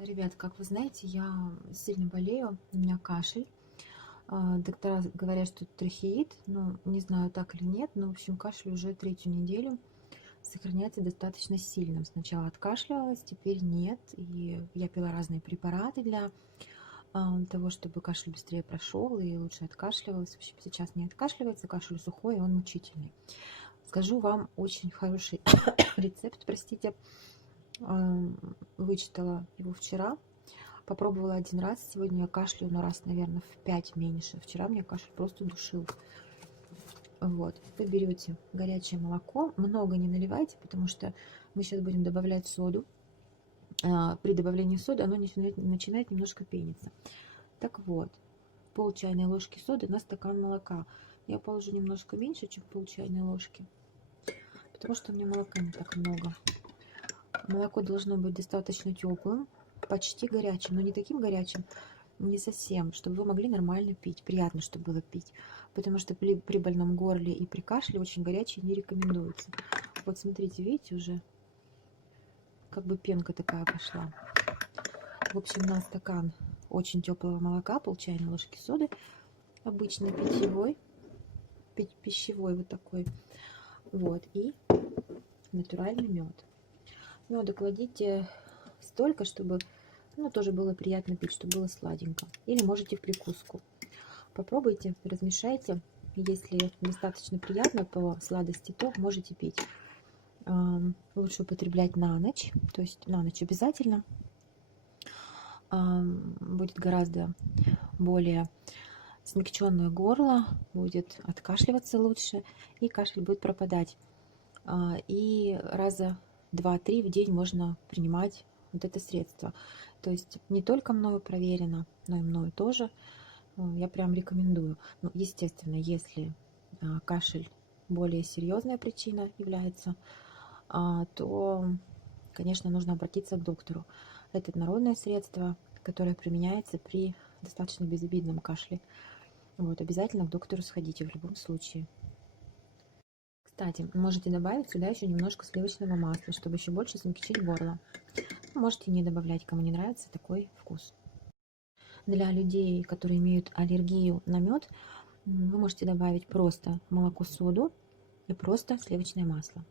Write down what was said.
Ребят, как вы знаете, я сильно болею, у меня кашель. Доктора говорят, что это трахеит, но не знаю, так или нет, но, в общем, кашель уже третью неделю сохраняется достаточно сильным. Сначала откашлялась, теперь нет, и я пила разные препараты для того, чтобы кашель быстрее прошел и лучше откашливалась. В общем, сейчас не откашливается, кашель сухой, и он мучительный. Скажу вам очень хороший рецепт, простите. Вычитала его вчера. Попробовала один раз. Сегодня я кашляю, но раз, наверное, в 5 меньше. Вчера меня кашель просто душил. Вот. Вы берете горячее молоко. Много не наливайте, потому что мы сейчас будем добавлять соду. При добавлении соды оно начинает немножко пениться. Так вот, пол чайной ложки соды на стакан молока. Я положу немножко меньше, чем пол чайной ложки, потому что у меня молока не так много. Молоко должно быть достаточно теплым, почти горячим, но не таким горячим, не совсем, чтобы вы могли нормально пить. Приятно, чтобы было пить, потому что при больном горле и при кашле очень горячее не рекомендуется. Вот смотрите, видите, уже как бы пенка такая пошла. В общем, на стакан очень теплого молока, пол чайной ложки соды, обычный пищевой вот такой, вот, и натуральный мед. Меда кладите столько, чтобы тоже было приятно пить, чтобы было сладенько. Или можете в прикуску. Попробуйте, размешайте. Если достаточно приятно по сладости, то можете пить. Лучше употреблять на ночь, то есть на ночь обязательно. Будет гораздо более смягченное горло, будет откашливаться лучше, и кашель будет пропадать. И раза 2-3 в день можно принимать вот это средство. То есть не только мною проверено, но и мною тоже. Я прям рекомендую. Ну, естественно, если кашель более серьезная причина является, то, конечно, нужно обратиться к доктору. Это народное средство, которое применяется при достаточно безобидном кашле. Вот, обязательно к доктору сходите в любом случае. Кстати, можете добавить сюда еще немножко сливочного масла, чтобы еще больше смягчить горло. Можете не добавлять, кому не нравится такой вкус. Для людей, которые имеют аллергию на мед, вы можете добавить просто молоко, соду и просто сливочное масло.